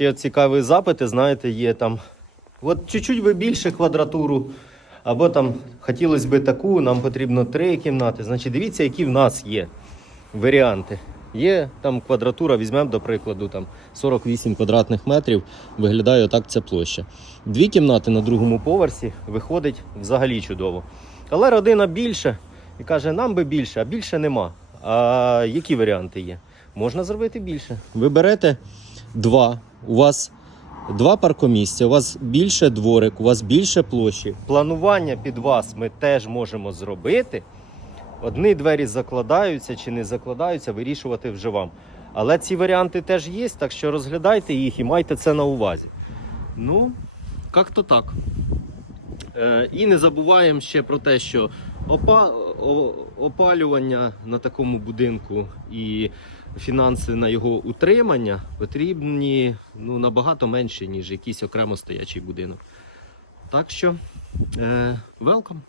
Є цікаві запити, знаєте, є там. От чуть-чуть би більше квадратуру, або там хотілося б таку, нам потрібно три кімнати. Значить, дивіться, які в нас є варіанти. Є там квадратура, візьмемо, до прикладу, там 48 квадратних метрів, виглядає отак ця площа. Дві кімнати на другому поверсі виходить взагалі чудово. Але родина більше і каже, нам би більше, а більше нема. А які варіанти є? Можна зробити більше. Ви берете два, у вас два паркомісця, у вас більше дворик, у вас більше площі. Планування під вас ми теж можемо зробити. Одні двері закладаються чи не закладаються, вирішувати вже вам. Але ці варіанти теж є, так що розглядайте їх і майте це на увазі. Ну, як-то так. Е, і не забуваємо ще про те, що опа, опалювання на такому будинку і фінанси на його утримання потрібні ну, набагато менше, ніж якийсь окремо стоячий будинок. Так що, е, welcome!